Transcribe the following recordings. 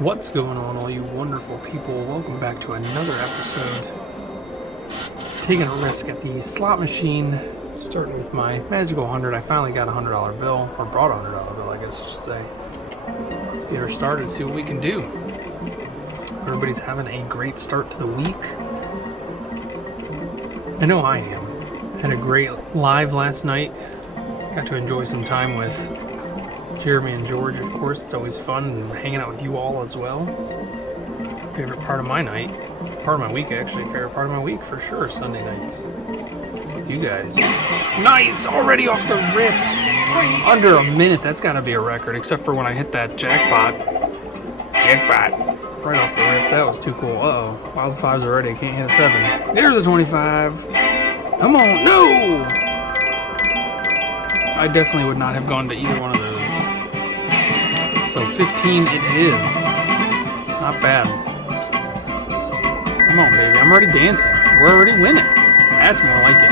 What's going on, all you wonderful people? Welcome back to another episode. Taking a risk at the slot machine. Starting with my magical 100. I finally got a $100 bill, or brought a $100 bill, I guess I should say. Let's get her started, see what we can do. Everybody's having a great start to the week. I know I am. Had a great live last night. Got to enjoy some time with Jeremy and George, of course. It's always fun, and hanging out with you all as well. Favorite part of my night, part of my week actually, favorite part of my week for sure, Sunday nights with you guys. Nice! Already off the rip! Under a minute, that's gotta be a record, except for when I hit that jackpot. Right off the rip, that was too cool. Uh-oh, wild fives already, I can't hit a 7. There's a 25! Come on, no! I definitely would not have gone to either one of those. So 15 it is. Not bad. Come on, baby. I'm already dancing. We're already winning. That's more like it.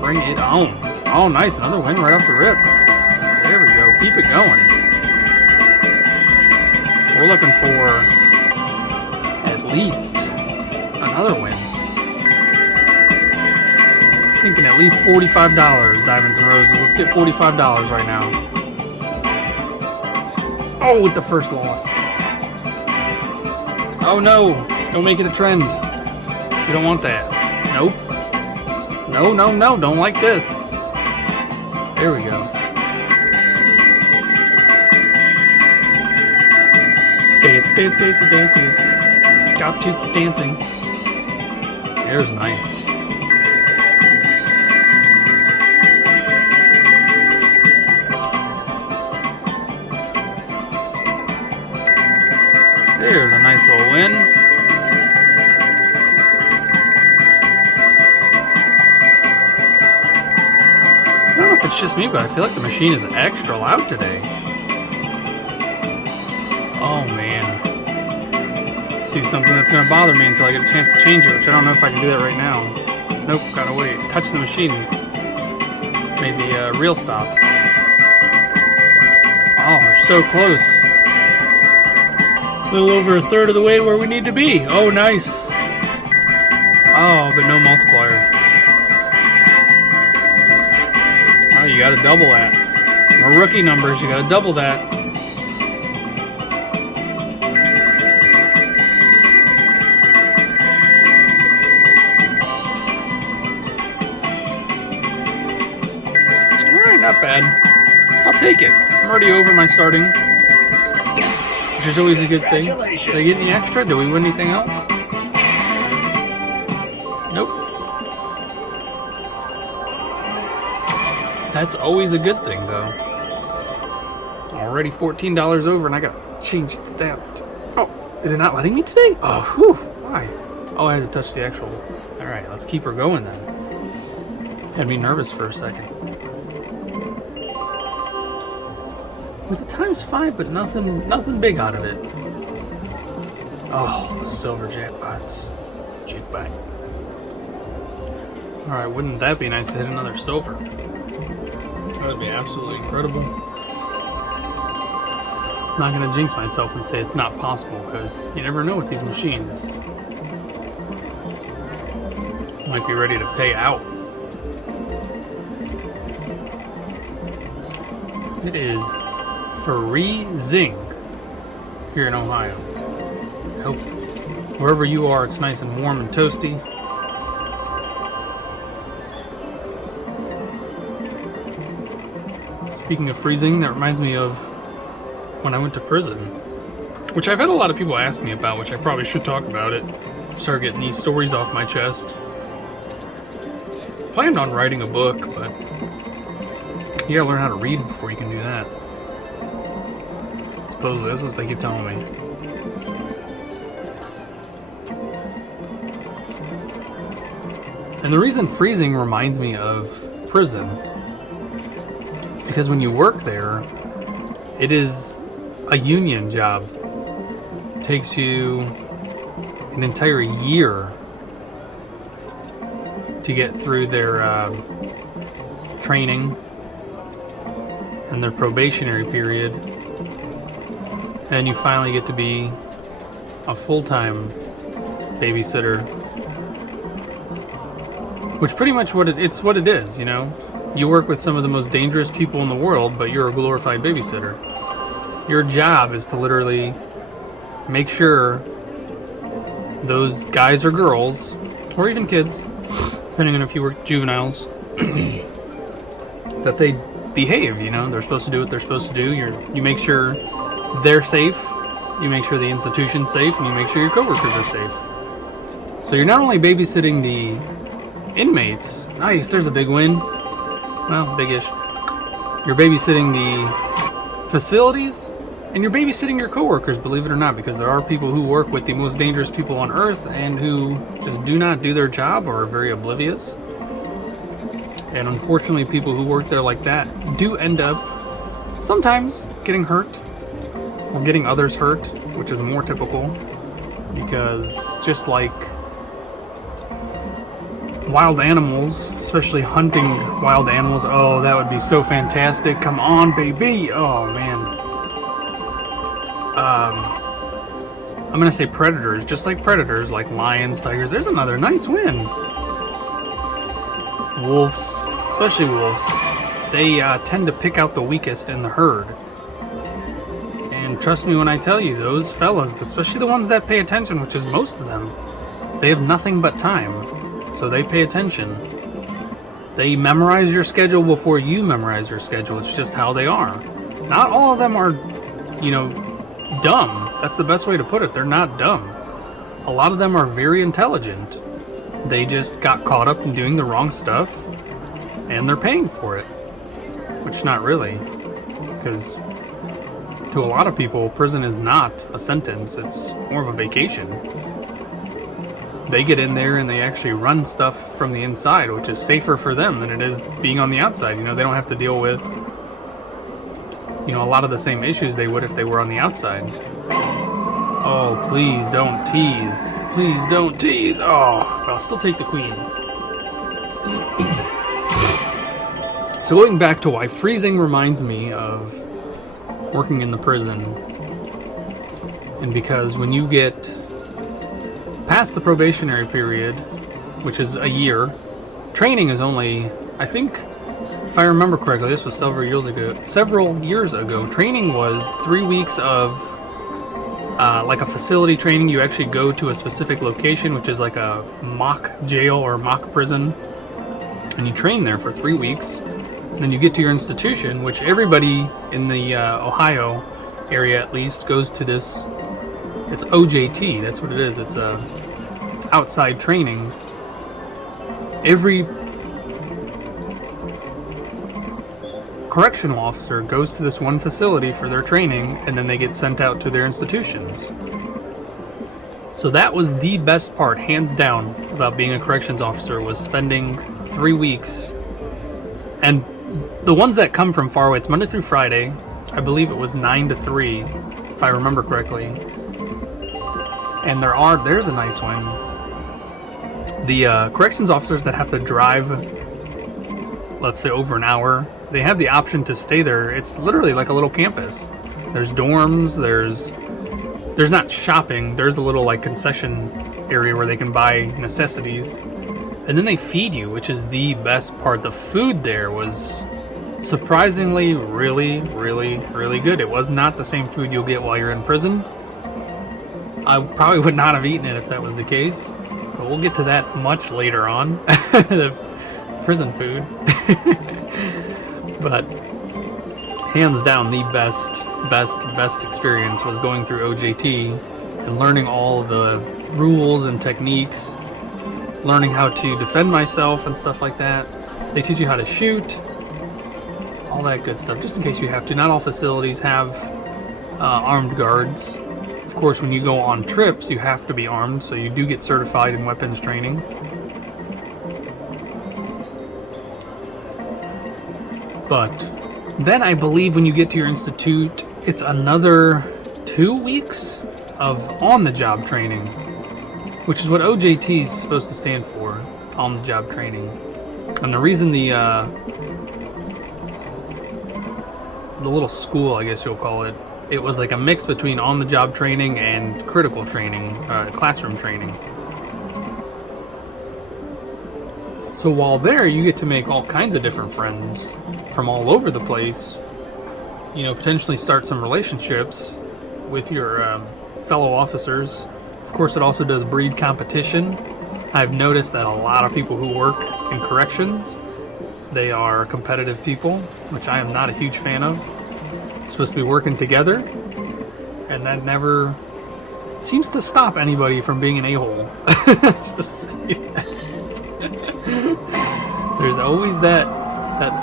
Bring it on. Oh, nice. Another win right off the rip. There we go. Keep it going. We're looking for at least another win. Thinking at least $45, Diamonds and Roses. Let's get $45 right now. Oh, with the first loss. Oh no, don't make it a trend. We don't want that. Nope. No, don't like this. There we go. Dances. Got to keep dancing. There's nice. There's a nice little win. I don't know if it's just me, but I feel like the machine is extra loud today. Oh man. See, something that's going to bother me until I get a chance to change it, which I don't know if I can do that right now. Nope, gotta wait. Touch the machine. Made the reel stop. Oh, we're so close. A little over a third of the way where we need to be. Oh, nice. Oh, but no multiplier. Oh, you gotta double that. More rookie numbers, you gotta double that. Alright, not bad. I'll take it. I'm already over my starting, which is always a good thing. Did I get any extra? Did we win anything else? Nope. That's always a good thing, though. Already $14 over, and I gotta change that. Oh, is it not letting me today? Oh, whew. Why? Oh, I had to touch the actual. Alright, let's keep her going then. Had me nervous for a second. It was a ×5, but nothing big out of it. Oh, the silver jackpots. Jackpot. Alright, wouldn't that be nice to hit another silver? That would be absolutely incredible. I'm not going to jinx myself and say it's not possible, because you never know with these machines. Might be ready to pay out. It is freezing here in Ohio. Hope wherever you are, it's nice and warm and toasty. Speaking of freezing, that reminds me of when I went to prison, which I've had a lot of people ask me about, which I probably should talk about it. Start getting these stories off my chest. Planned on writing a book, but you gotta learn how to read before you can do that. Supposedly, that's what they keep telling me. And the reason freezing reminds me of prison, because when you work there, it is a union job. It takes you an entire year to get through their training and their probationary period, and you finally get to be a full-time babysitter, which pretty much it's what it is, you know. You work with some of the most dangerous people in the world, but you're a glorified babysitter. Your job is to literally make sure those guys or girls, or even kids, depending on if you work juveniles, that they behave, you know. They're supposed to do what they're supposed to do. You make sure they're safe, you make sure the institution's safe, and you make sure your coworkers are safe. So you're not only babysitting the inmates, nice, there's a big win, well, big-ish. You're babysitting the facilities, and you're babysitting your coworkers, believe it or not, because there are people who work with the most dangerous people on earth and who just do not do their job or are very oblivious. And unfortunately, people who work there like that do end up sometimes getting hurt or getting others hurt, which is more typical, because just like wild animals, especially hunting wild animals, oh, that would be so fantastic. Come on, baby. Oh, man. I'm gonna say predators, just like predators, like lions, tigers. There's another nice win. Wolves, especially wolves, they tend to pick out the weakest in the herd. And trust me when I tell you, those fellas, especially the ones that pay attention, which is most of them, they have nothing but time. So they pay attention. They memorize your schedule before you memorize your schedule. It's just how they are. Not all of them are, you know, dumb. That's the best way to put it. They're not dumb. A lot of them are very intelligent. They just got caught up in doing the wrong stuff, and they're paying for it. Which not really, because to a lot of people, prison is not a sentence. It's more of a vacation. They get in there and they actually run stuff from the inside, which is safer for them than it is being on the outside. You know, they don't have to deal with, you know, a lot of the same issues they would if they were on the outside. Oh, please don't tease. Please don't tease. Oh, but I'll still take the queens. So going back to why freezing reminds me of working in the prison, and because when you get past the probationary period, which is a year, training is only, I think, if I remember correctly, this was several years ago, training was 3 weeks of like a facility training. You actually go to a specific location, which is like a mock jail or mock prison, and you train there for 3 weeks. And then you get to your institution, which everybody in the Ohio area at least goes to this. It's OJT, that's what it is. It's a outside training. Every correctional officer goes to this one facility for their training, and then they get sent out to their institutions. So that was the best part, hands down, about being a corrections officer, was spending 3 weeks. And the ones that come from far away, it's Monday through Friday. I believe it was 9 to 3, if I remember correctly. And there's a nice one. The corrections officers that have to drive, let's say, over an hour, they have the option to stay there. It's literally like a little campus. There's dorms, there's not shopping, there's a little like concession area where they can buy necessities. And then they feed you, which is the best part. The food there was surprisingly really, really, really good. It was not the same food you'll get while you're in prison. I probably would not have eaten it if that was the case, but we'll get to that much later on. The prison food. But hands down, the best experience was going through OJT and learning all of the rules and techniques, learning how to defend myself and stuff like that. They teach you how to shoot, all that good stuff, just in case you have to. Not all facilities have armed guards. Of course, when you go on trips, you have to be armed, so you do get certified in weapons training. But then I believe when you get to your institute, it's another 2 weeks of on-the-job training, which is what OJT is supposed to stand for, on-the-job training. And the reason the little school, I guess you'll call it, it was like a mix between on-the-job training and critical training, classroom training. So while there, you get to make all kinds of different friends from all over the place. You know, potentially start some relationships with your fellow officers. Of course, it also does breed competition. I've noticed that a lot of people who work in corrections, they are competitive people, which I am not a huge fan of. Supposed to be working together, and that never seems to stop anybody from being an a-hole. Just say that. There's always that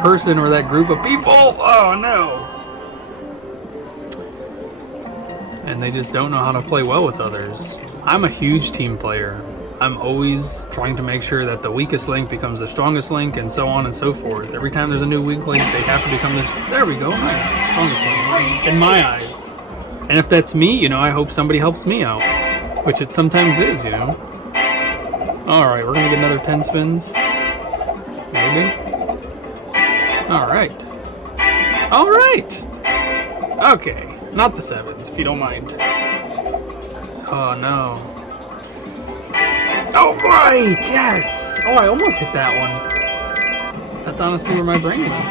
person or that group of people. Oh no! And they just don't know how to play well with others. I'm a huge team player. I'm always trying to make sure that the weakest link becomes the strongest link, and so on and so forth. Every time there's a new weak link, they have to become this. There we go, nice, strongest link in my eyes. And if that's me, you know, I hope somebody helps me out, which it sometimes is, you know. All right, we're gonna get another 10 spins, maybe. All right. Okay, not the 7s, if you don't mind. Oh no. Oh, right! Yes! Oh, I almost hit that one. That's honestly where my brain went.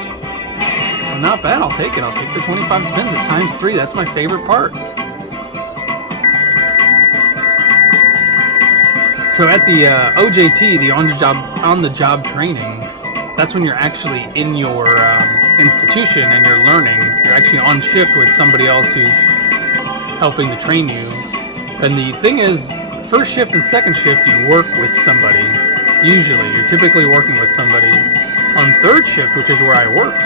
So not bad, I'll take it. I'll take the 25 spins at times 3. That's my favorite part. So at the OJT, the on-the-job training, that's when you're actually in your institution and you're learning. You're actually on shift with somebody else who's helping to train you. And the thing is, first shift and second shift, you work with somebody. Usually, you're typically working with somebody. On third shift, which is where I worked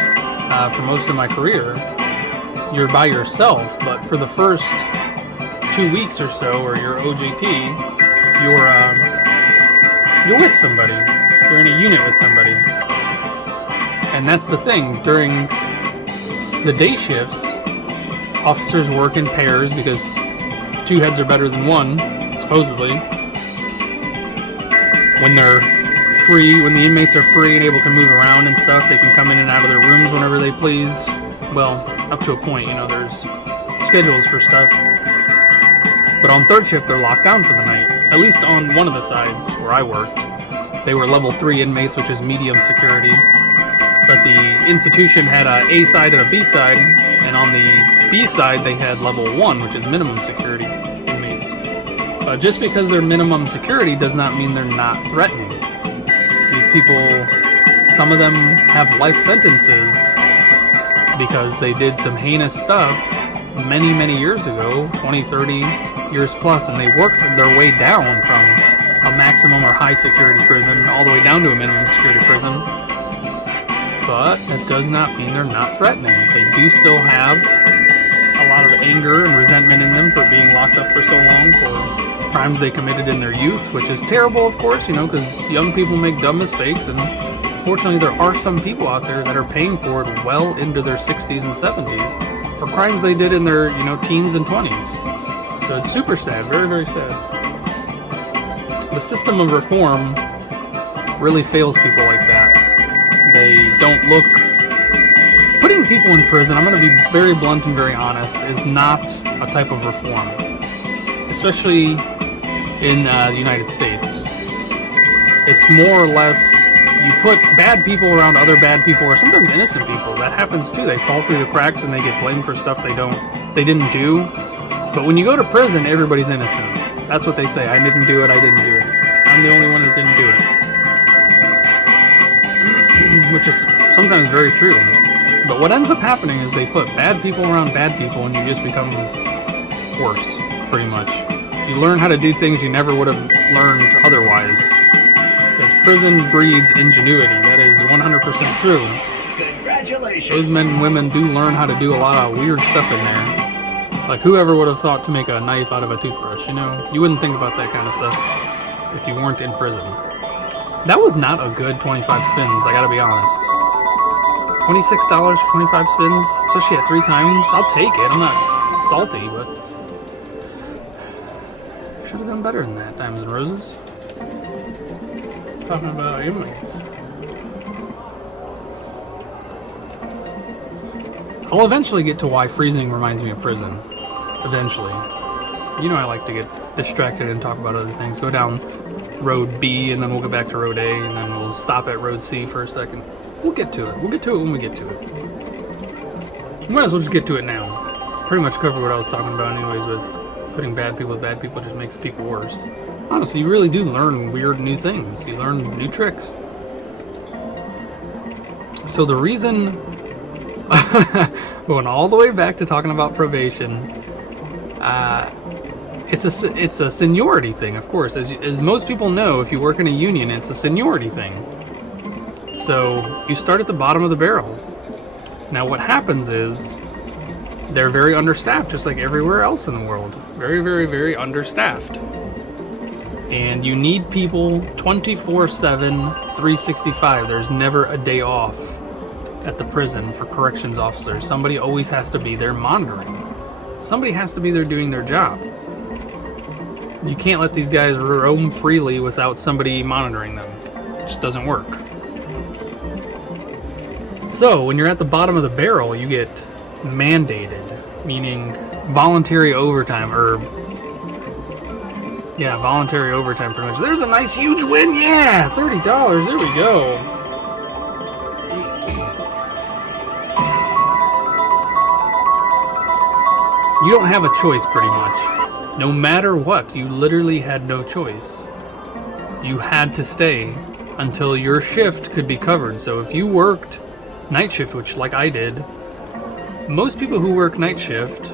for most of my career, you're by yourself. But for the first 2 weeks or so, or your OJT, you're with somebody. You're in a unit with somebody. And that's the thing. During the day shifts, officers work in pairs because 2 heads are better than 1. Supposedly, when they're free, when the inmates are free and able to move around and stuff, they can come in and out of their rooms whenever they please. Well, up to a point, you know, there's schedules for stuff. But on third shift, they're locked down for the night. At least on one of the sides where I worked. They were level 3 inmates, which is medium security. But the institution had a A side and a B side, and on the B side, they had level 1, which is minimum security. Just because they're minimum security does not mean they're not threatening. These people, some of them have life sentences because they did some heinous stuff many, many years ago, 20, 30 years plus, and they worked their way down from a maximum or high security prison all the way down to a minimum security prison. But that does not mean they're not threatening. They do still have a lot of anger and resentment in them for being locked up for so long for crimes they committed in their youth, which is terrible, of course, you know, because young people make dumb mistakes, and fortunately there are some people out there that are paying for it well into their 60s and 70s for crimes they did in their, you know, teens and 20s. So it's super sad, very, very sad. The system of reform really fails people like that. They don't look... Putting people in prison, I'm going to be very blunt and very honest, is not a type of reform. Especially in the United States. It's more or less, you put bad people around other bad people, or sometimes innocent people. That happens too. They fall through the cracks and they get blamed for stuff they didn't do. But when you go to prison, everybody's innocent. That's what they say. I didn't do it, I didn't do it. I'm the only one that didn't do it. Which is sometimes very true. But what ends up happening is they put bad people around bad people and you just become worse, pretty much. You learn how to do things you never would have learned otherwise. Because prison breeds ingenuity. That is 100% true. Congratulations! Those men and women do learn how to do a lot of weird stuff in there. Like, whoever would have thought to make a knife out of a toothbrush, you know? You wouldn't think about that kind of stuff if you weren't in prison. That was not a good 25 spins, I gotta be honest. $26 for 25 spins, especially at 3 times. I'll take it. I'm not salty, but should have done better than that. Diamonds and Roses. Talking about inmates. I'll eventually get to why freezing reminds me of prison. Eventually. You know I like to get distracted and talk about other things. Go down road B, and then we'll go back to road A, and then we'll stop at road C for a second. We'll get to it. We'll get to it when we get to it. We might as well just get to it now. Pretty much covered what I was talking about anyways with putting bad people with bad people just makes people worse. Honestly, you really do learn weird new things. You learn new tricks. So the reason, going all the way back to talking about probation, it's a seniority thing, of course. As most people know, if you work in a union, it's a seniority thing. So you start at the bottom of the barrel. Now what happens is they're very understaffed, just like everywhere else in the world. Very, very, very understaffed. And you need people 24/7, 365. There's never a day off at the prison for corrections officers. Somebody always has to be there monitoring. Somebody has to be there doing their job. You can't let these guys roam freely without somebody monitoring them. It just doesn't work. So when you're at the bottom of the barrel, you get mandated, meaning voluntary overtime, voluntary overtime pretty much. There's a nice huge win, yeah, $30, there we go. You don't have a choice pretty much. No matter what, you literally had no choice. You had to stay until your shift could be covered. So if you worked night shift, which like I did, most people who work night shift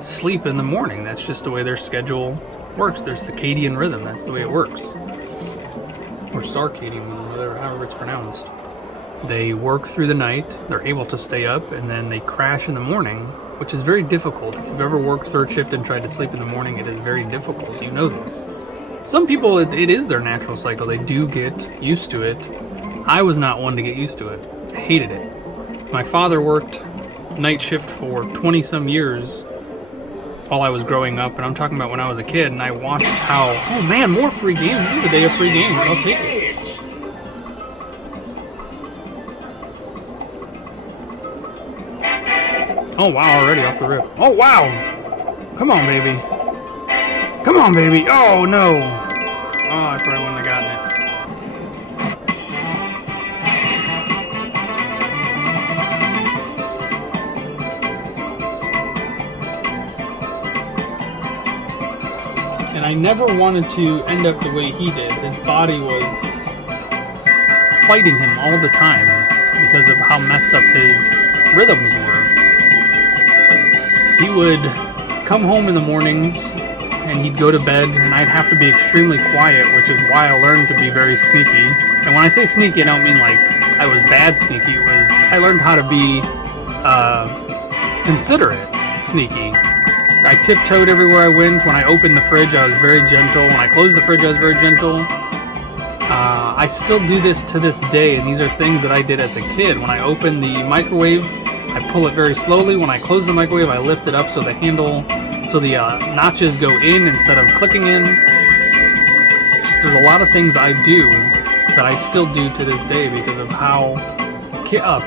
sleep in the morning. That's just the way their schedule works. Their circadian rhythm, that's the way it works. Or sarcadian rhythm, however it's pronounced. They work through the night, they're able to stay up, and then they crash in the morning, which is very difficult. If you've ever worked third shift and tried to sleep in the morning, it is very difficult. You know this. Some people, it is their natural cycle. They do get used to it. I was not one to get used to it. I hated it. My father worked night shift for 20 some years while I was growing up, and I'm talking about when I was a kid, and I watched how, oh man, more free games. This is a day of free games. I'll take it. Oh wow, already off the rip. Oh wow! Come on, baby. Come on, baby. Oh no! Oh, I probably wouldn't have gotten it. And I never wanted to end up the way he did. His body was fighting him all the time because of how messed up his rhythms were. He would come home in the mornings and he'd go to bed, and I'd have to be extremely quiet, which is why I learned to be very sneaky. And when I say sneaky, I don't mean like I was bad sneaky. It was, I learned how to be considerate sneaky. I tiptoed everywhere I went. When I opened the fridge, I was very gentle. When I closed the fridge, I was very gentle. I still do this to this day, and these are things that I did as a kid. When I opened the microwave, I pull it very slowly. When I close the microwave, I lift it up so the handle, so the notches go in instead of clicking in. Just there's a lot of things I do that I still do to this day because of how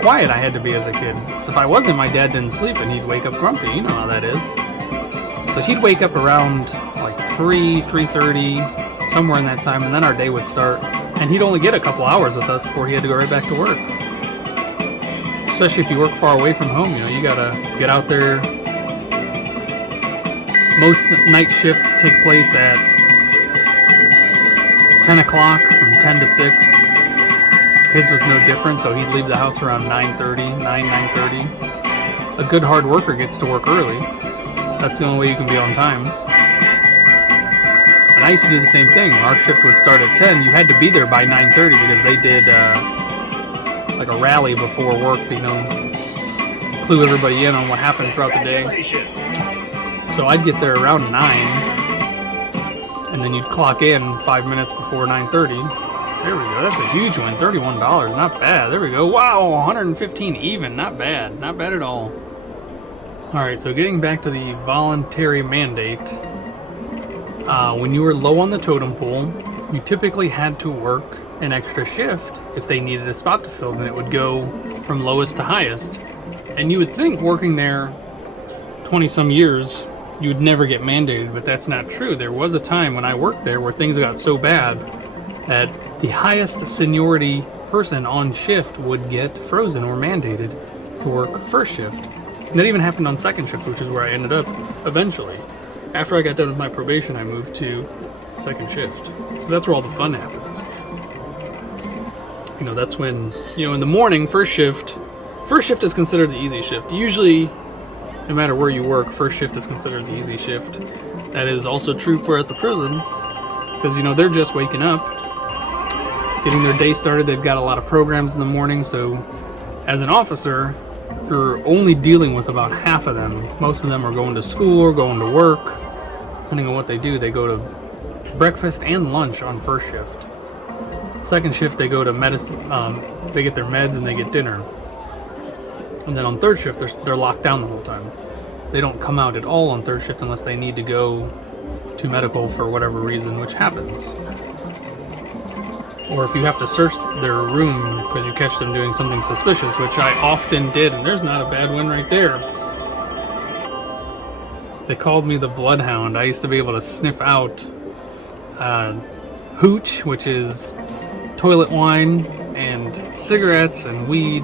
quiet I had to be as a kid. So if I wasn't, my dad didn't sleep and he'd wake up grumpy. You know how that is. So he'd wake up around like 3:30, somewhere in that time, and then our day would start. And he'd only get a couple hours with us before he had to go right back to work. Especially if you work far away from home, you know, you gotta get out there. Most night shifts take place at 10 o'clock, from 10 to 6. His was no different, so he'd leave the house around 9:30. A good hard worker gets to work early. That's the only way you can be on time. And I used to do the same thing. Our shift would start at 10. You had to be there by 9:30 because they did like a rally before work to, you know, clue everybody in on what happened throughout the day. So I'd get there around 9, and then you'd clock in 5 minutes before 9:30. There we go. That's a huge one. $31. Not bad. There we go. Wow, 115 even. Not bad. Not bad at all. All right, so getting back to the voluntary mandate. When you were low on the totem pole, you typically had to work an extra shift if they needed a spot to fill. Then it would go from lowest to highest. And you would think working there 20 some years, you would never get mandated, but that's not true. There was a time when I worked there where things got so bad that the highest seniority person on shift would get frozen or mandated to work first shift. And that even happened on second shift, which is where I ended up eventually. After I got done with my probation, I moved to second shift. So that's where all the fun happens. You know, that's when, you know, in the morning, first shift is considered the easy shift. Usually, no matter where you work, first shift is considered the easy shift. That is also true for at the prison, because, you know, they're just waking up, getting their day started. They've got a lot of programs in the morning, so as an officer, you're only dealing with about half of them. Most of them are going to school or going to work. Depending on what they do, they go to breakfast and lunch on first shift. Second shift, they go to medicine. They get their meds and they get dinner. And then on third shift, they're locked down the whole time. They don't come out at all on third shift unless they need to go to medical for whatever reason, which happens. Or if you have to search their room because you catch them doing something suspicious, which I often did, and there's not a bad one right there. They called me the Bloodhound. I used to be able to sniff out hooch, which is toilet wine, and cigarettes and weed,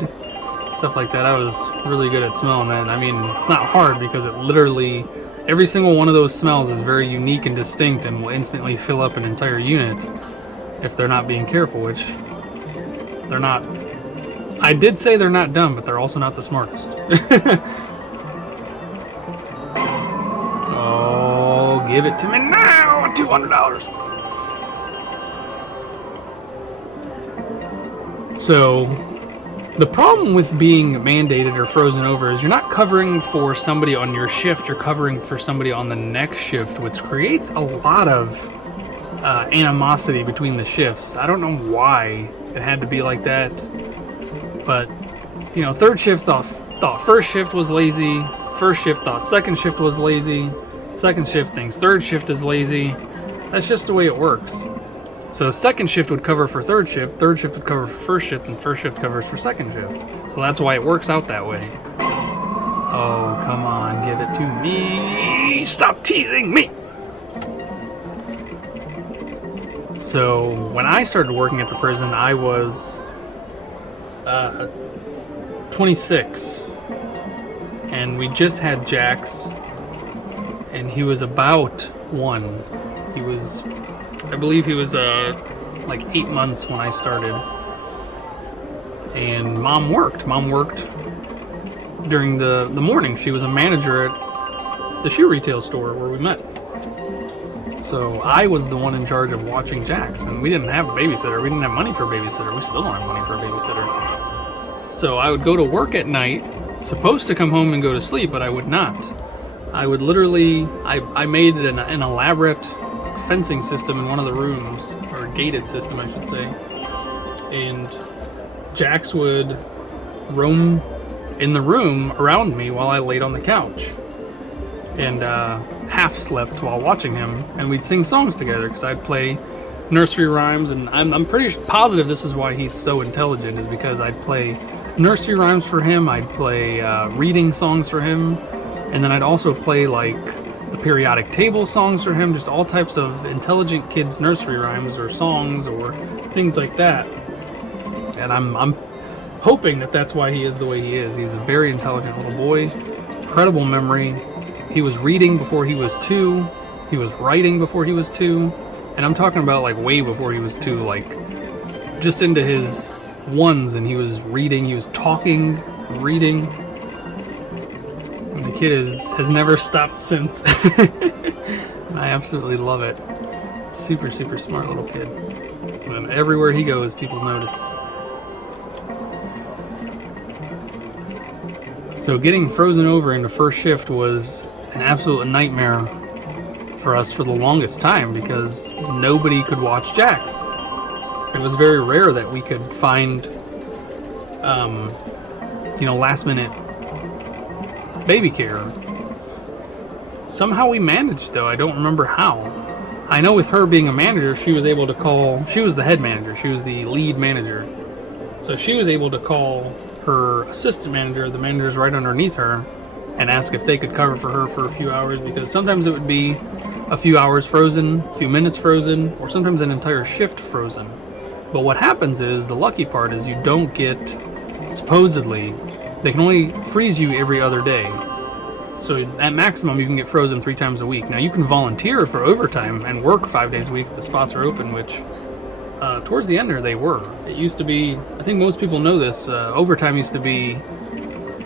stuff like that. I was really good at smelling that. I mean, it's not hard because it literally, every single one of those smells is very unique and distinct and will instantly fill up an entire unit if they're not being careful, which they're not. I did say they're not dumb, but they're also not the smartest. Oh, give it to me now! $200. So, the problem with being mandated or frozen over is you're not covering for somebody on your shift, you're covering for somebody on the next shift, which creates a lot of animosity between the shifts. I don't know why it had to be like that, but, you know, third shift thought first shift was lazy, first shift thought second shift was lazy, second shift thinks third shift is lazy. That's just the way it works. So second shift would cover for third shift would cover for first shift, and first shift covers for second shift. So that's why it works out that way. Oh, come on, give it to me. Stop teasing me. So when I started working at the prison, I was 26. And we just had Jax, and he was about 1. He was, I believe he was like 8 months when I started. And Mom worked during the morning. She was a manager at the shoe retail store where we met. So I was the one in charge of watching Jax, and we didn't have a babysitter. We didn't have money for a babysitter. We still don't have money for a babysitter. So I would go to work at night, supposed to come home and go to sleep, but I would not. I would literally, I made an elaborate fencing system in one of the rooms, or a gated system I should say, and Jax would roam in the room around me while I laid on the couch and half slept while watching him, and we'd sing songs together because I'd play nursery rhymes, and I'm pretty positive this is why he's so intelligent, is because I'd play nursery rhymes for him, I'd play reading songs for him, and then I'd also play like the periodic table songs for him, just all types of intelligent kids nursery rhymes or songs or things like that. And I'm hoping that that's why he is the way he is. He's a very intelligent little boy, incredible memory. He was reading before he was 2. He was writing before he was 2. And I'm talking about like way before he was 2, like just into his 1s, and he was reading, he was talking, reading. And the kid has never stopped since. I absolutely love it. Super, super smart little kid. And everywhere he goes, people notice. So getting frozen over into first shift was an absolute nightmare for us for the longest time because nobody could watch Jax. It was very rare that we could find, last minute baby care. Somehow we managed though, I don't remember how. I know with her being a manager, she was able to call, she was the head manager, she was the lead manager. So she was able to call her assistant manager, the manager's right underneath her, and ask if they could cover for her for a few hours, because sometimes it would be a few hours frozen, a few minutes frozen, or sometimes an entire shift frozen. But what happens is, the lucky part is, you don't get, supposedly, they can only freeze you every other day. So at maximum, you can get frozen 3 times a week. Now, you can volunteer for overtime and work 5 days a week if the spots are open, which towards the end there they were. It used to be, I think most people know this, overtime used to be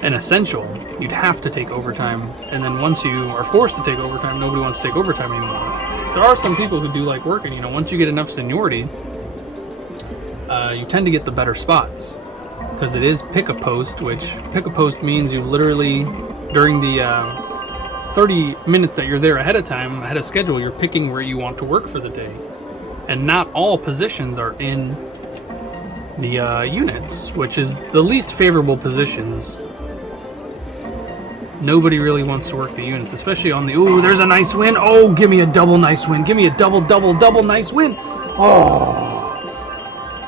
an essential. You'd have to take overtime, and then once you are forced to take overtime, nobody wants to take overtime anymore. There are some people who do like working, once you get enough seniority, you tend to get the better spots. Because it is pick a post, which pick a post means you literally, during the 30 minutes that you're there ahead of time, ahead of schedule, you're picking where you want to work for the day. And not all positions are in the units, which is the least favorable positions. Nobody really wants to work the units, especially on the, ooh, there's a nice win. Oh, give me a double nice win. Give me a double nice win. Oh.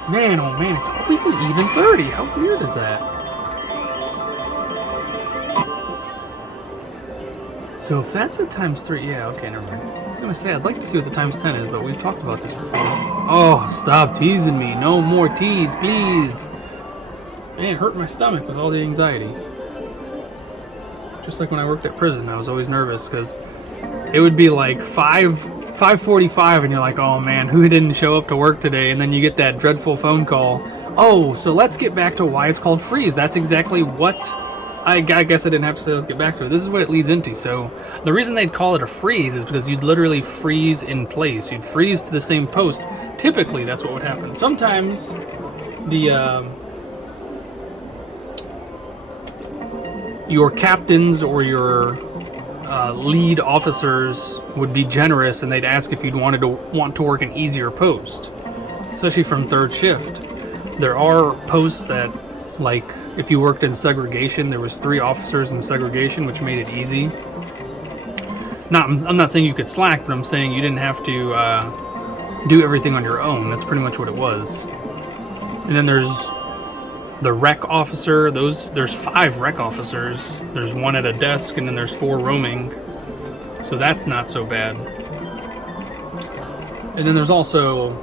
Man, oh man, it's always an even 30. How weird is that? So if that's a times 3, yeah, okay, never mind. I was gonna say, I'd like to see what the times 10 is, but we've talked about this before. Oh, stop teasing me. No more tease, please. Man, it hurt my stomach with all the anxiety. Just like when I worked at prison, I was always nervous because it would be like 5:45 and you're like, oh man, who didn't show up to work today? And then you get that dreadful phone call. Oh, so let's get back to why it's called freeze. That's exactly what, I guess I didn't have to say let's get back to it. This is what it leads into. So the reason they'd call it a freeze is because you'd literally freeze in place. You'd freeze to the same post. Typically, that's what would happen. Sometimes your captains or your lead officers would be generous, and they'd ask if you'd want to work an easier post, especially from third shift. There are posts that, like, if you worked in segregation, there was 3 officers in segregation, which made it easy. I'm not saying you could slack, but I'm saying you didn't have to do everything on your own. That's pretty much what it was. And then there's the rec officer. There's 5 rec officers. There's 1 at a desk, and then there's 4 roaming. So that's not so bad. And then there's also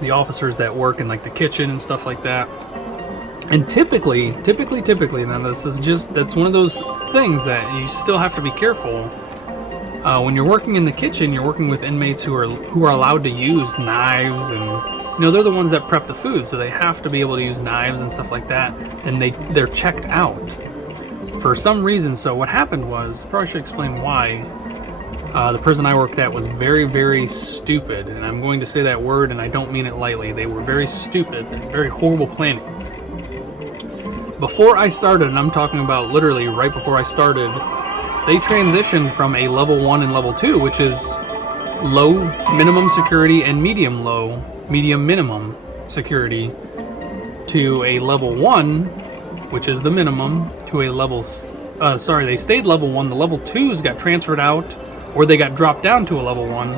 the officers that work in like the kitchen and stuff like that. And typically, now that's one of those things that you still have to be careful. When you're working in the kitchen, you're working with inmates who are allowed to use knives, and they're the ones that prep the food, so they have to be able to use knives and stuff like that, and they're checked out for some reason. So what happened was, probably should explain why. The prison I worked at was very, very stupid, and I'm going to say that word, and I don't mean it lightly. They were very stupid and very horrible planning. Before I started, and I'm talking about literally right before I started, they transitioned from a level 1 and level 2, which is low minimum security and medium minimum security, to a level 1, which is the minimum, to a level, they stayed level 1, the level 2s got transferred out, or they got dropped down to a level 1,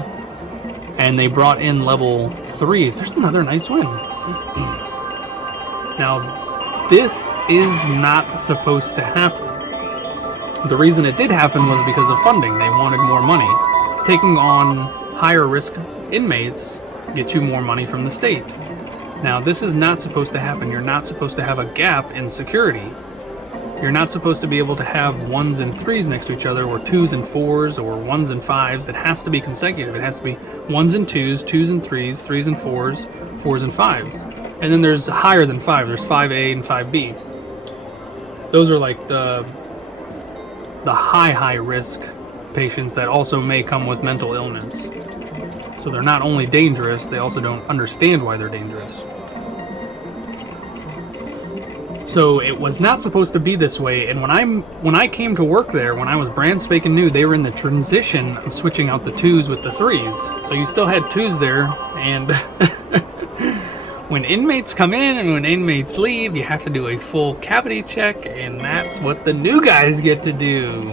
and they brought in level 3s. There's another nice win. Now, this is not supposed to happen. The reason it did happen was because of funding. They wanted more money. Taking on higher risk inmates gets you more money from the state. Now, this is not supposed to happen. You're not supposed to have a gap in security. You're not supposed to be able to have 1s and 3s next to each other, or 2s and 4s, or 1s and 5s. It has to be consecutive. It has to be 1s and 2s, 2s and 3s, 3s and 4s, 4s and 5s. And then there's higher than 5. There's 5A and 5B. Those are like the high risk patients that also may come with mental illness. So they're not only dangerous, they also don't understand why they're dangerous. So it was not supposed to be this way, and when I came to work there, when I was brand spanking new, they were in the transition of switching out the 2s with the 3s. So you still had 2s there, and when inmates come in and when inmates leave, you have to do a full cavity check, and that's what the new guys get to do.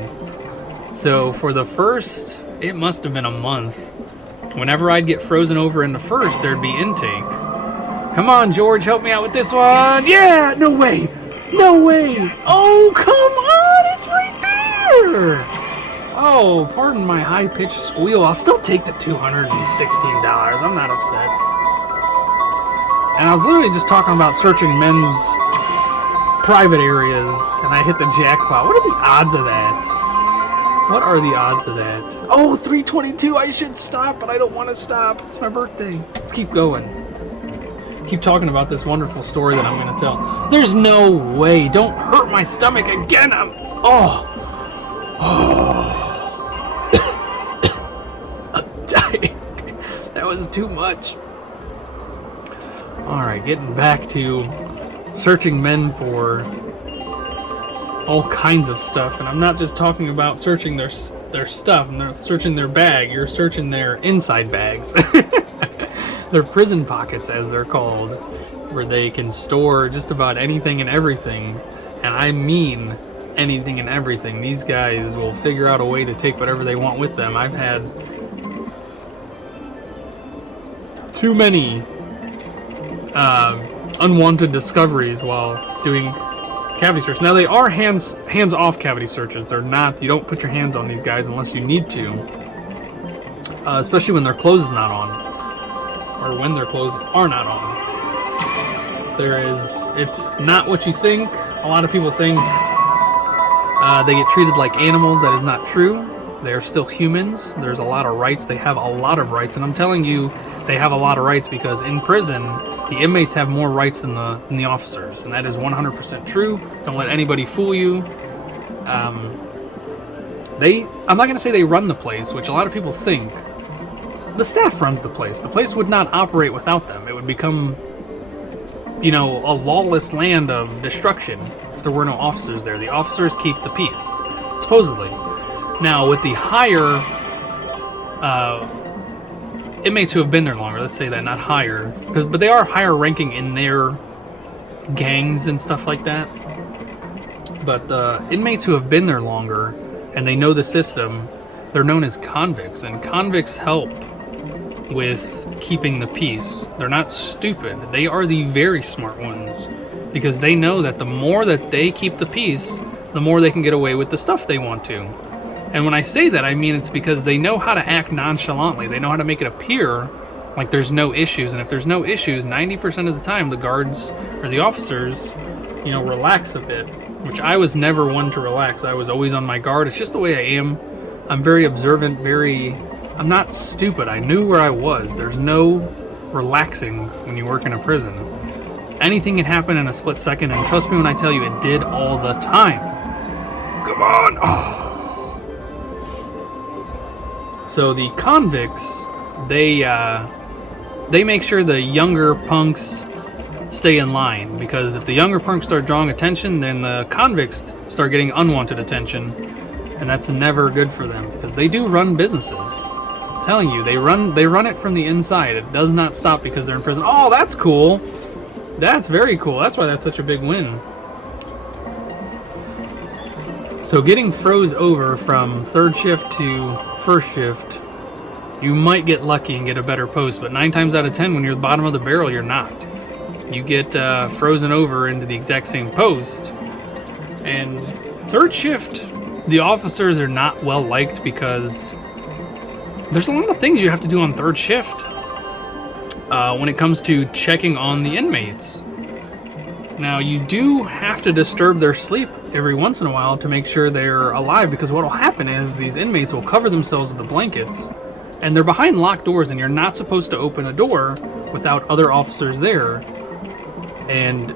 So for the first, it must have been a month, whenever I'd get frozen over in the first, there'd be intake. Come on, George, help me out with this one. Yeah, no way. No way. Oh, come on, it's right there. Oh, pardon my high-pitched squeal. I'll still take the $216. I'm not upset. And I was literally just talking about searching men's private areas, and I hit the jackpot. What are the odds of that? What are the odds of that? Oh, 322. I should stop, but I don't want to stop. It's my birthday. Let's keep going. Keep talking about this wonderful story that I'm going to tell. There's no way. Don't hurt my stomach again. I'm dying. That was too much. All right, getting back to searching men for all kinds of stuff, and I'm not just talking about searching their stuff. I'm not searching their bag. You're searching their inside bags. Their prison pockets, as they're called, where they can store just about anything and everything, and I mean anything and everything. These guys will figure out a way to take whatever they want with them. I've had too many unwanted discoveries while doing cavity search. Now, they are hands-off cavity searches. They're not, you don't put your hands on these guys unless you need to, especially when their clothes is not on, or when their clothes are not on. It's not what you think. A lot of people think they get treated like animals. That is not true. They are still humans. There's a lot of rights. They have a lot of rights, and I'm telling you, they have a lot of rights because in prison, the inmates have more rights than the officers, and that is 100% true. Don't let anybody fool you. I'm not going to say they run the place, which a lot of people think. The staff runs the place. The place would not operate without them. It would become, a lawless land of destruction if there were no officers there. The officers keep the peace, supposedly. Now, with the higher inmates who have been there longer, let's say that, not higher, but they are higher ranking in their gangs and stuff like that. But the inmates who have been there longer and they know the system, they're known as convicts, and convicts help with keeping the peace. They're not stupid. They are the very smart ones, because they know that the more that they keep the peace, the more they can get away with the stuff they want to. And when I say that, I mean it's because they know how to act nonchalantly. They know how to make it appear like there's no issues. And if there's no issues, 90% of the time, the guards or the officers, relax a bit. Which I was never one to relax. I was always on my guard. It's just the way I am. I'm very observant, I'm not stupid. I knew where I was. There's no relaxing when you work in a prison. Anything can happen in a split second, and trust me when I tell you, it did all the time. Come on! Oh. So the convicts, they make sure the younger punks stay in line, because if the younger punks start drawing attention, then the convicts start getting unwanted attention, and that's never good for them, because they do run businesses. I'm telling you, they run it from the inside. It does not stop because they're in prison. Oh, that's cool. That's very cool. That's why that's such a big win. So getting froze over from third shift to first shift, you might get lucky and get a better post, but 9 times out of 10, when you're at the bottom of the barrel, you're not. You get frozen over into the exact same post. And third shift, the officers are not well liked because there's a lot of things you have to do on third shift when it comes to checking on the inmates. Now, you do have to disturb their sleep every once in a while to make sure they're alive, because what will happen is these inmates will cover themselves with the blankets, and they're behind locked doors, and you're not supposed to open a door without other officers there. And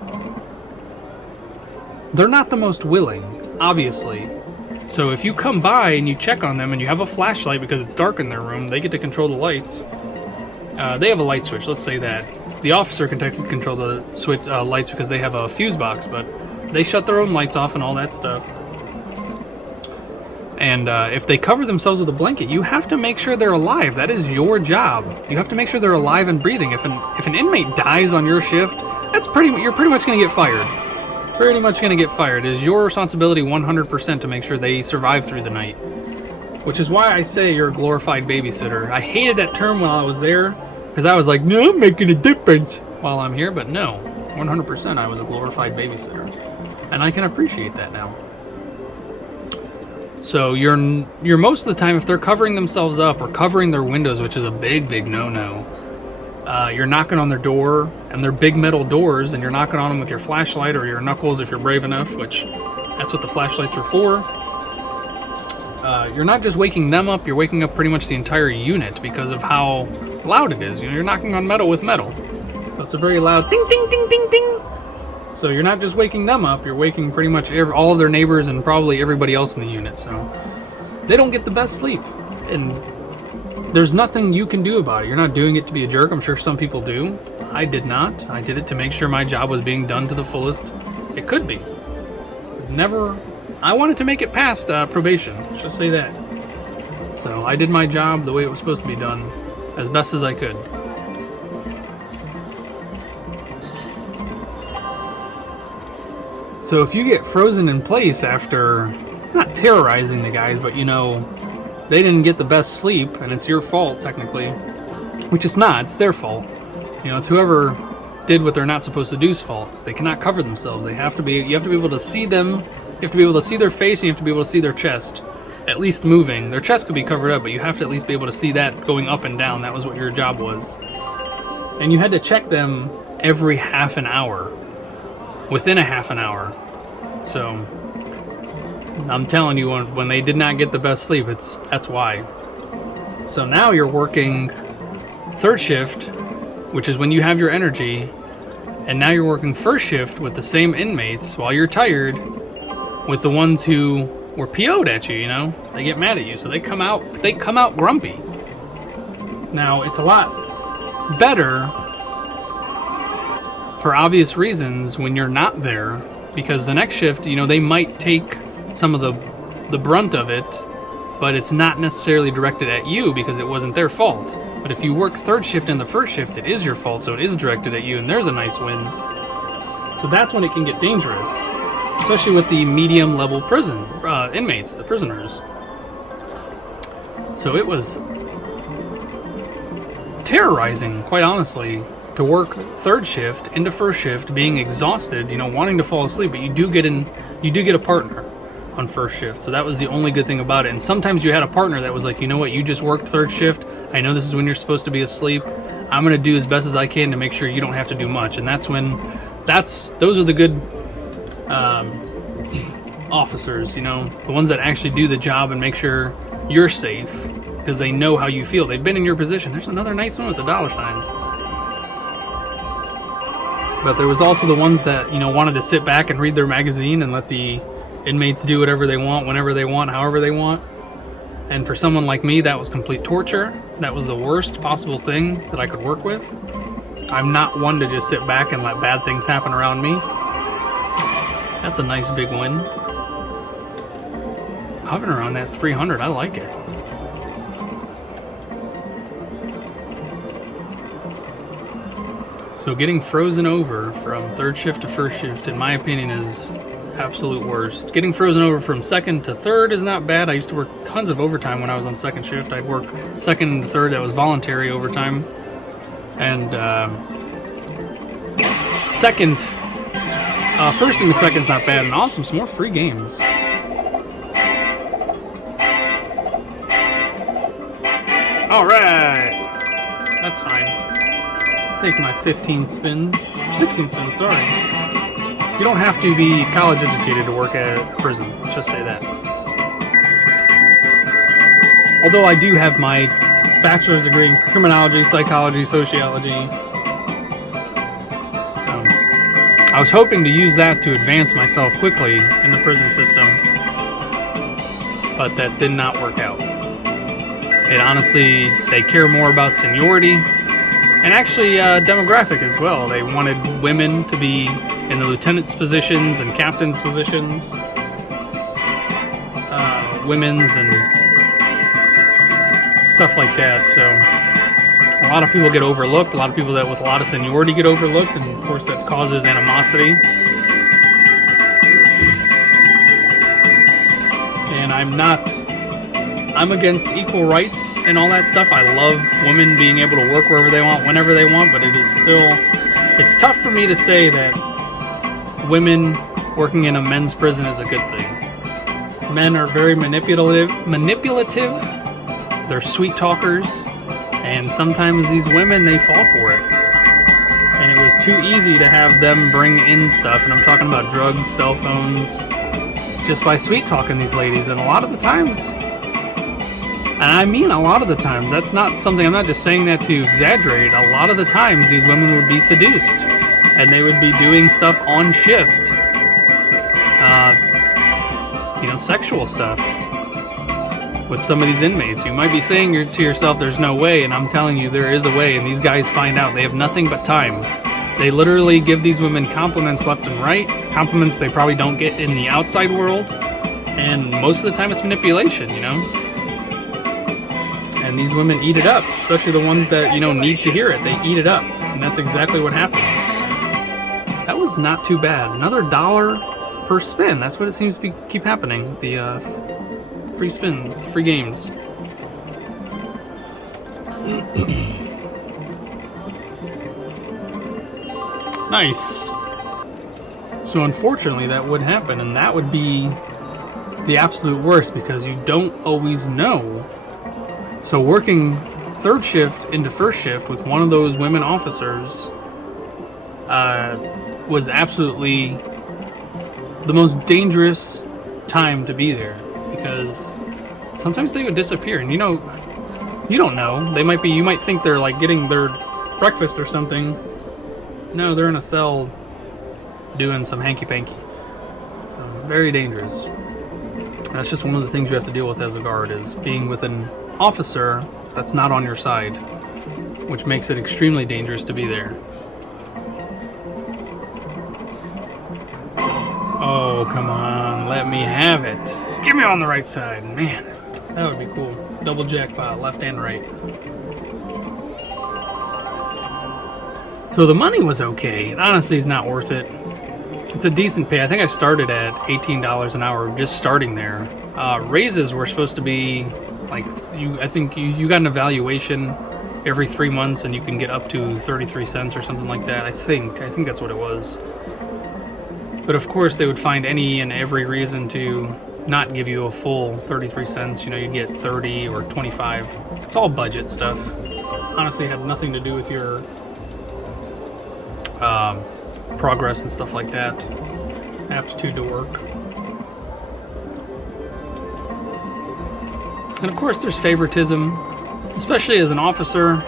they're not the most willing, obviously. So if you come by and you check on them and you have a flashlight because it's dark in their room, they get to control the lights. They have a light switch, let's say that. The officer can technically control the switch lights because they have a fuse box, but they shut their own lights off and all that stuff. And if they cover themselves with a blanket, you have to make sure they're alive. That is your job. You have to make sure they're alive and breathing. If an inmate dies on your shift, you're pretty much going to get fired. Pretty much going to get fired. It is your responsibility 100% to make sure they survive through the night. Which is why I say you're a glorified babysitter. I hated that term while I was there, because I was like, no, I'm making a difference. while I'm here, but no, 100% I was a glorified babysitter. And I can appreciate that now. So you're most of the time, if they're covering themselves up or covering their windows, which is a big no-no, you're knocking on their door, and they're big metal doors, and you're knocking on them with your flashlight or your knuckles if you're brave enough, which that's what the flashlights are for. You're not just waking them up, you're waking up pretty much the entire unit because of how loud it is. You know, you're knocking on metal with metal. So it's a very loud ding, ding, ding, ding, ding. So you're not just waking them up, you're waking pretty much all of their neighbors and probably everybody else in the unit. So they don't get the best sleep. And there's nothing you can do about it. You're not doing it to be a jerk. I'm sure some people do. I did not. I did it to make sure my job was being done to the fullest it could be. I wanted to make it past probation. Let's just say that. So I did my job the way it was supposed to be done as best as I could. So if you get frozen in place after, not terrorizing the guys, but you know, they didn't get the best sleep and it's your fault technically, which it's not, it's their fault. You know, it's whoever did what they're not supposed to do's fault, because they cannot cover themselves. You have to be able to see them, you have to be able to see their face, and you have to be able to see their chest, at least moving. Their chest could be covered up, but you have to at least be able to see that going up and down. That was what your job was. And you had to check them every half an hour. Within a half an hour. So I'm telling you, when they did not get the best sleep, that's why. So now you're working third shift, which is when you have your energy, and now you're working first shift with the same inmates while you're tired, with the ones who were PO'd at you. You know, they get mad at you, so they come out grumpy. Now it's a lot better, for obvious reasons, when you're not there, because the next shift, you know, they might take some of the brunt of it, but it's not necessarily directed at you because it wasn't their fault. But if you work third shift in the first shift, it is your fault, so it is directed at you, and there's a nice win. So that's when it can get dangerous, especially with the medium level prison inmates, the prisoners. So it was terrorizing, quite honestly, to work third shift into first shift, being exhausted, you know, wanting to fall asleep, but you do get a partner on first shift. So that was the only good thing about it. And sometimes you had a partner that was like, you know what, you just worked third shift. I know this is when you're supposed to be asleep. I'm going to do as best as I can to make sure you don't have to do much. And those are the good officers, you know, the ones that actually do the job and make sure you're safe because they know how you feel. They've been in your position. There's another nice one with the dollar signs. But there was also the ones that, you know, wanted to sit back and read their magazine and let the inmates do whatever they want, whenever they want, however they want. And for someone like me, that was complete torture. That was the worst possible thing that I could work with. I'm not one to just sit back and let bad things happen around me. That's a nice big win. Hovering around that 300, I like it. So getting frozen over from third shift to first shift, in my opinion, is absolute worst. Getting frozen over from second to third is not bad. I used to work tons of overtime when I was on second shift. I'd work second and third, that was voluntary overtime. And first and the second's not bad. And awesome, some more free games. All right, that's fine. Take my 15 spins, 16 spins, sorry. You don't have to be college educated to work at a prison, let's just say that. Although I do have my bachelor's degree in criminology, psychology, sociology. So I was hoping to use that to advance myself quickly in the prison system, but that did not work out. It honestly, they care more about seniority and actually demographic as well. They wanted women to be in the lieutenant's positions and captain's positions, women's and stuff like that. So a lot of people get overlooked. A lot of people that with a lot of seniority get overlooked, and of course that causes animosity. And I'm against equal rights and all that stuff. I love women being able to work wherever they want, whenever they want, but it is still It's tough for me to say that women working in a men's prison is a good thing. Men are very manipulative. They're sweet talkers, and sometimes these women, they fall for it. And it was too easy to have them bring in stuff, and I'm talking about drugs, cell phones, just by sweet talking these ladies. And a lot of the times, and I mean a lot of the times, that's not something, I'm not just saying that to exaggerate. A lot of the times these women would be seduced, and they would be doing stuff on shift. Sexual stuff with some of these inmates. You might be saying to yourself, there's no way, and I'm telling you there is a way, and these guys find out. They have nothing but time. They literally give these women compliments left and right, compliments they probably don't get in the outside world, and most of the time it's manipulation, And these women eat it up, especially the ones that, need to hear it. They eat it up, and that's exactly what happens. That was not too bad. Another $1 per spin. That's what it seems to keep happening. The free spins, the free games. Nice. So unfortunately that would happen, and that would be the absolute worst because you don't always know. So working third shift into first shift with one of those women officers was absolutely the most dangerous time to be there, because sometimes they would disappear, and you don't know. You might think they're like getting their breakfast or something. No, they're in a cell doing some hanky-panky. So very dangerous. That's just one of the things you have to deal with as a guard, is being with an officer that's not on your side, which makes it extremely dangerous to be there. Oh, come on, let me have it. Get me on the right side, man. That would be cool. Double jackpot, left and right. So the money was okay. It honestly is not worth it. It's a decent pay. I think I started at $18 an hour just starting there. Raises were supposed to be like, I think you got an evaluation every 3 months and you can get up to 33 cents or something like that. I think that's what it was. But of course they would find any and every reason to not give you a full 33 cents. You'd get 30 or 25. It's all budget stuff. Honestly, it had nothing to do with your progress and stuff like that. Aptitude to work. And of course there's favoritism, especially as an officer.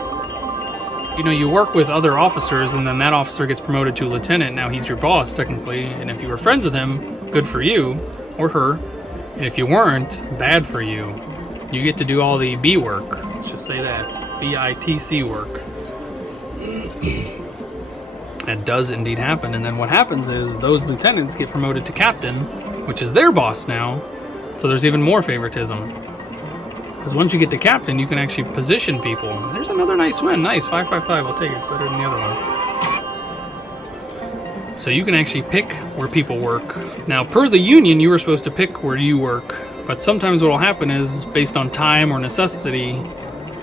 You work with other officers, and then that officer gets promoted to lieutenant. Now he's your boss technically, and if you were friends with him, good for you or her. And if you weren't, bad for you. You get to do all the B work. Let's just say that. BITC work. That does indeed happen. And then what happens is those lieutenants get promoted to captain, which is their boss now. So there's even more favoritism. Because once you get to captain, you can actually position people. There's another nice win. Nice, 555. I'll take it. Better than the other one. So you can actually pick where people work. Now, per the union, you were supposed to pick where you work. But sometimes what will happen is, based on time or necessity,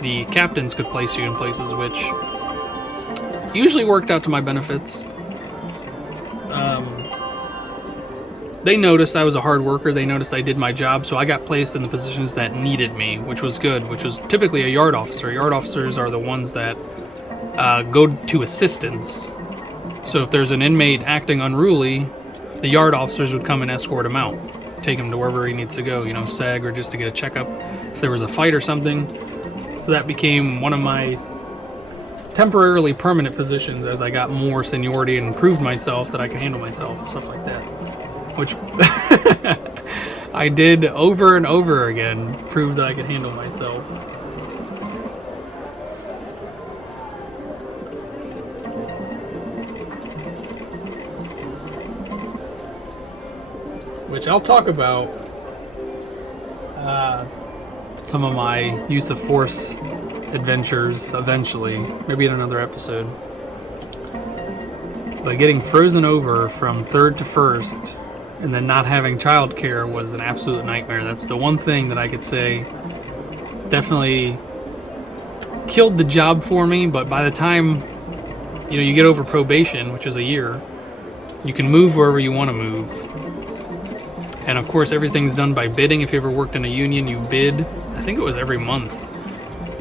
the captains could place you in places which usually worked out to my benefits. They noticed I was a hard worker. They noticed I did my job, so I got placed in the positions that needed me, which was good, which was typically a yard officer. Yard officers are the ones that go to assistance. So if there's an inmate acting unruly, the yard officers would come and escort him out, take him to wherever he needs to go, SAG, or just to get a checkup if there was a fight or something. So that became one of my temporarily permanent positions as I got more seniority and proved myself that I could handle myself and stuff like that. Which I did over and over again, prove that I could handle myself. Which I'll talk about some of my use of force adventures eventually, maybe in another episode. But getting frozen over from third to first and then not having childcare was an absolute nightmare. That's the one thing that I could say definitely killed the job for me. But by the time you get over probation, which is a year, you can move wherever you want to move. And of course, everything's done by bidding. If you ever worked in a union, you bid. I think it was every month,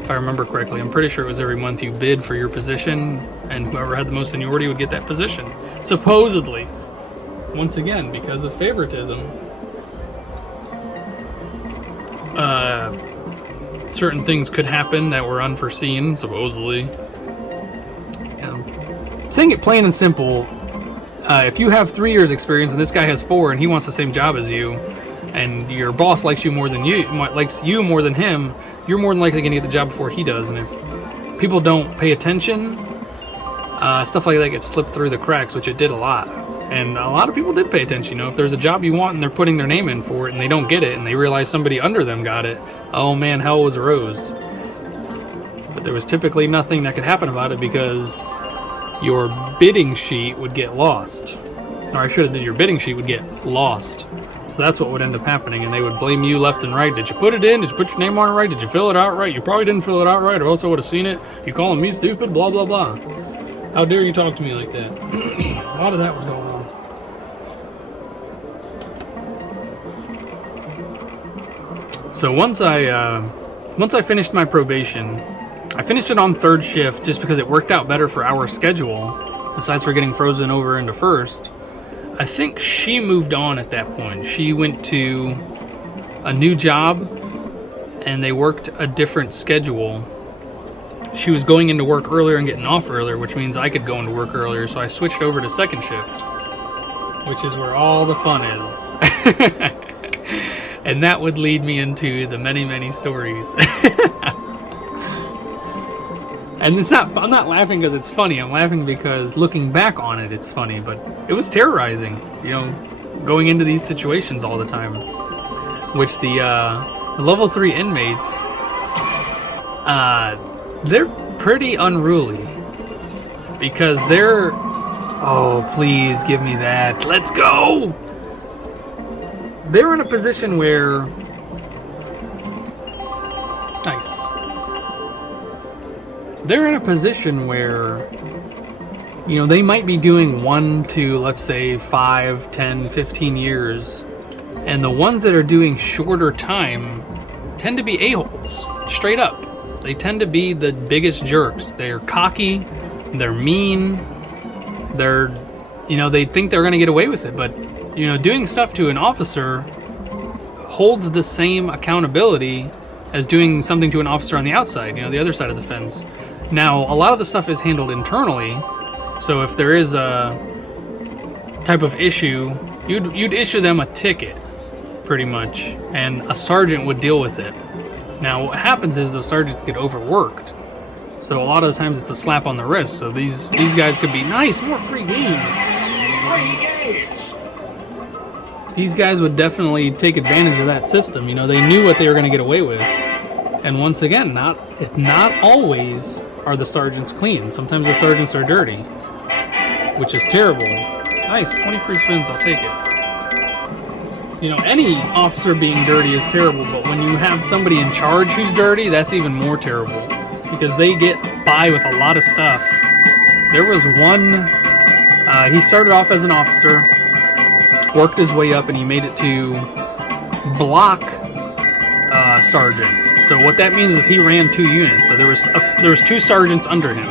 if I remember correctly. I'm pretty sure it was every month you bid for your position, and whoever had the most seniority would get that position. Supposedly. Once again, because of favoritism. Certain things could happen that were unforeseen, supposedly. Saying it plain and simple, if you have 3 years experience and this guy has 4 and he wants the same job as you, and your boss likes you more than him, you're more than likely going to get the job before he does. And if people don't pay attention, stuff like that gets slipped through the cracks, which it did a lot. And a lot of people did pay attention. If there's a job you want and they're putting their name in for it and they don't get it and they realize somebody under them got it, oh man, hell was rose. But there was typically nothing that could happen about it because your bidding sheet would get lost. Or I should have said your bidding sheet would get lost. So that's what would end up happening, and they would blame you left and right. Did you put it in? Did you put your name on it right? Did you fill it out right? You probably didn't fill it out right, or else I would have seen it. You calling me stupid? Blah, blah, blah. How dare you talk to me like that? A lot of that was going on. So once I finished my probation, I finished it on 3rd shift just because it worked out better for our schedule, besides for getting frozen over into 1st. I think she moved on at that point. She went to a new job and they worked a different schedule. She was going into work earlier and getting off earlier, which means I could go into work earlier, so I switched over to 2nd shift, which is where all the fun is. And that would lead me into the many, many stories. And I'm not laughing because it's funny. I'm laughing because looking back on it, it's funny. But it was terrorizing, going into these situations all the time. Which the level 3 inmates, they're pretty unruly. Because they're... Oh, please give me that. Let's go! They're in a position where... Nice. They're in a position where, they might be doing 1 to, let's say, 5, 10, 15 years. And the ones that are doing shorter time tend to be a-holes, straight up. They tend to be the biggest jerks. They're cocky, they're mean, they think they're going to get away with it. But, doing stuff to an officer holds the same accountability as doing something to an officer on the outside, the other side of the fence. Now, a lot of the stuff is handled internally, so if there is a type of issue, you'd issue them a ticket, pretty much, and a sergeant would deal with it. Now, what happens is those sergeants get overworked, so a lot of the times it's a slap on the wrist. So these guys could be nice, more free games. Free games. These guys would definitely take advantage of that system. They knew what they were going to get away with. And once again, not always are the sergeants clean. Sometimes the sergeants are dirty, which is terrible. Nice, 20 free spins, I'll take it. Any officer being dirty is terrible, but when you have somebody in charge who's dirty, that's even more terrible, because they get by with a lot of stuff. There was one, he started off as an officer, worked his way up, and he made it to block sergeant. So what that means is he ran 2 units. So there was 2 sergeants under him,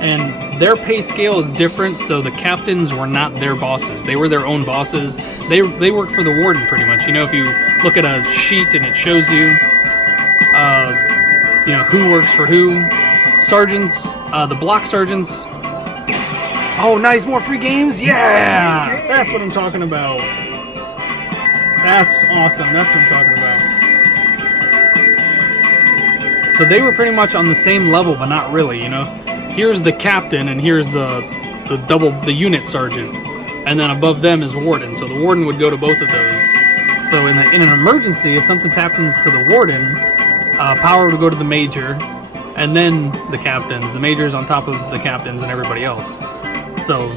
and their pay scale is different. So the captains were not their bosses; they were their own bosses. They worked for the warden pretty much. If you look at a sheet and it shows you, who works for who. Sergeants, the block sergeants. Oh, nice, more free games. Yeah, that's what I'm talking about. That's awesome. That's what I'm talking about. So they were pretty much on the same level, but not really, Here's the captain, and here's the unit sergeant, and then above them is warden. So the warden would go to both of those. So in an emergency, if something happens to the warden, power would go to the major, and then the captains. The major's on top of the captains and everybody else. So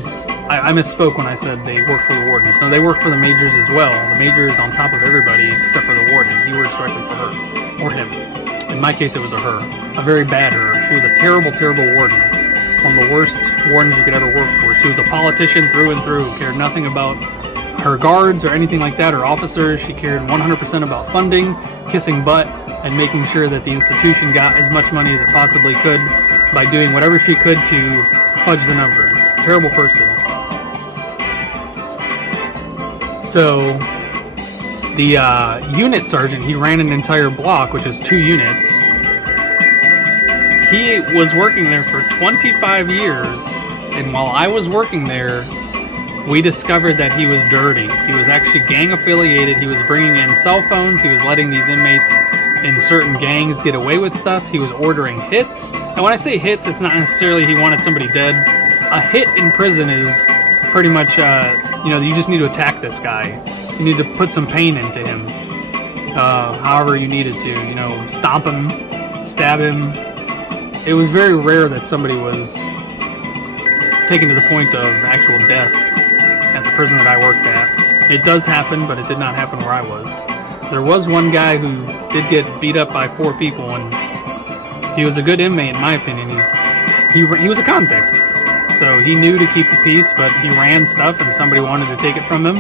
I misspoke when I said they work for the wardens. No, they work for the majors as well. The major is on top of everybody except for the warden. He works directly for her or him. In my case, it was a her. A very bad her. She was a terrible, terrible warden. One of the worst wardens you could ever work for. She was a politician through and through, cared nothing about her guards or anything like that, or officers. She cared 100% about funding, kissing butt, and making sure that the institution got as much money as it possibly could by doing whatever she could to fudge the numbers. Terrible person. So, the unit sergeant, he ran an entire block, which is 2 units. He was working there for 25 years, and while I was working there, we discovered that he was dirty. He was actually gang affiliated. He was bringing in cell phones. He was letting these inmates in certain gangs get away with stuff. He was ordering hits. And when I say hits, it's not necessarily he wanted somebody dead. A hit in prison is pretty much, you just need to attack this guy. You need to put some pain into him. However you needed to, stomp him, stab him. It was very rare that somebody was taken to the point of actual death at the prison that I worked at. It does happen, but it did not happen where I was. There was one guy who did get beat up by 4 people, and he was a good inmate in my opinion. He was a convict, so he knew to keep the peace, but he ran stuff and somebody wanted to take it from him,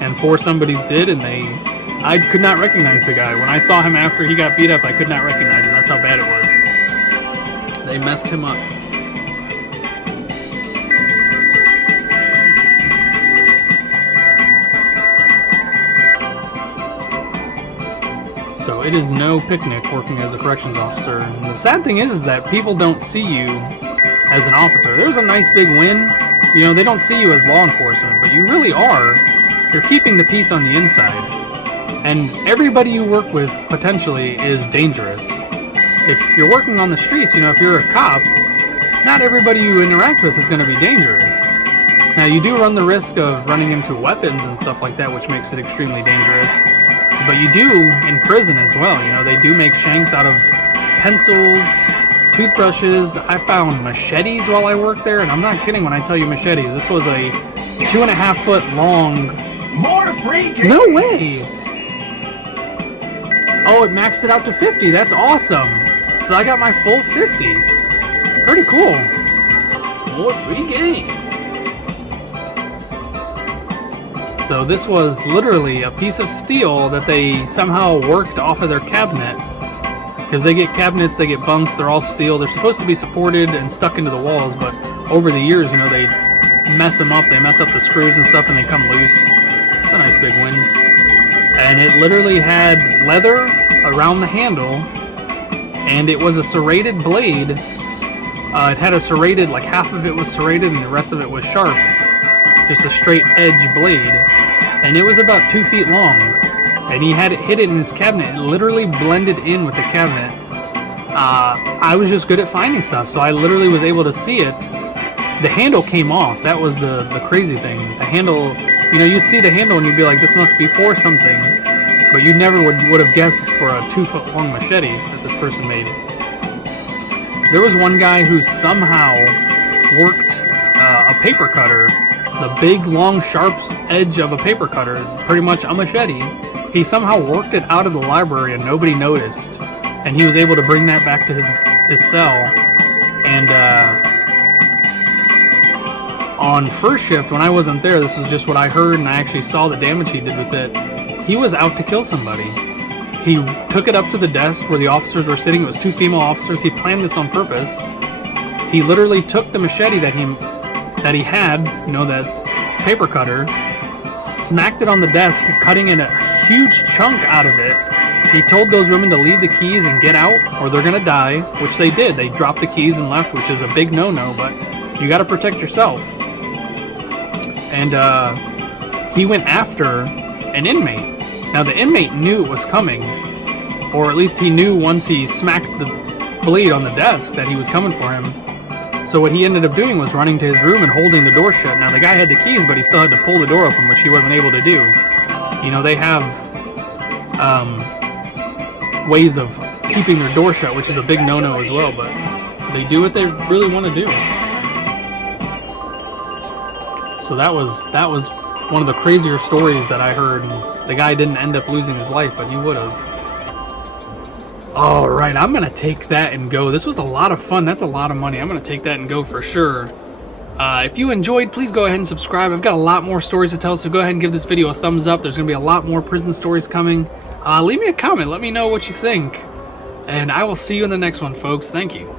and 4 somebodies did, and I could not recognize the guy. When I saw him after he got beat up, I could not recognize him. That's how bad it was. They messed him up. So it is no picnic working as a corrections officer. And the sad thing is that people don't see you as an officer. There's a nice big win. They don't see you as law enforcement, but you really are. You're keeping the peace on the inside. And everybody you work with potentially is dangerous. If you're working on the streets, if you're a cop, not everybody you interact with is going to be dangerous. Now, you do run the risk of running into weapons and stuff like that, which makes it extremely dangerous. But you do in prison as well. They do make shanks out of pencils, toothbrushes. I found machetes while I worked there, and I'm not kidding when I tell you machetes. This was a 2.5 foot long... More free game. No way! Oh, it maxed it out to 50. That's awesome. So I got my full 50. Pretty cool. More free games. So this was literally a piece of steel that they somehow worked off of their cabinet. Because they get cabinets, they get bunks, they're all steel. They're supposed to be supported and stuck into the walls, but over the years, they mess them up. They mess up the screws and stuff and they come loose. It's a nice big win. And it literally had leather around the handle, and it was a serrated blade. It had a serrated, like half of it was serrated and the rest of it was sharp. Just a straight edge blade. And it was about 2 feet long. And he had it hidden in his cabinet. It literally blended in with the cabinet. I was just good at finding stuff, so I literally was able to see it. The handle came off. That was the crazy thing. The handle, you'd see the handle and you'd be like, this must be for something. But you never would have guessed for a 2 foot long machete that this person made. There was one guy who somehow worked a paper cutter, the big, long, sharp edge of a paper cutter, pretty much a machete. He somehow worked it out of the library and nobody noticed. And he was able to bring that back to his cell. And on first shift, when I wasn't there, this was just what I heard, and I actually saw the damage he did with it. He was out to kill somebody. He took it up to the desk where the officers were sitting. It was 2 female officers. He planned this on purpose. He literally took the machete that he had, that paper cutter, smacked it on the desk, cutting in a huge chunk out of it. He told those women to leave the keys and get out, or they're gonna die, which they did. They dropped the keys and left, which is a big no-no, but you gotta protect yourself. And he went after an inmate. Now the inmate knew it was coming, or at least he knew once he smacked the blade on the desk that he was coming for him. So what he ended up doing was running to his room and holding the door shut. Now the guy had the keys, but he still had to pull the door open, which he wasn't able to do. They have ways of keeping their door shut, which is a big no-no as well, but they do what they really want to do. So that was one of the crazier stories that I heard. The guy didn't end up losing his life, but he would have. All right, I'm gonna take that and go. This was a lot of fun. That's a lot of money. I'm gonna take that and go for sure. If you enjoyed, please go ahead and subscribe. I've got a lot more stories to tell, so go ahead and give this video a thumbs up. There's gonna be a lot more prison stories coming. Leave me a comment. Let me know what you think. And I will see you in the next one, folks. Thank you.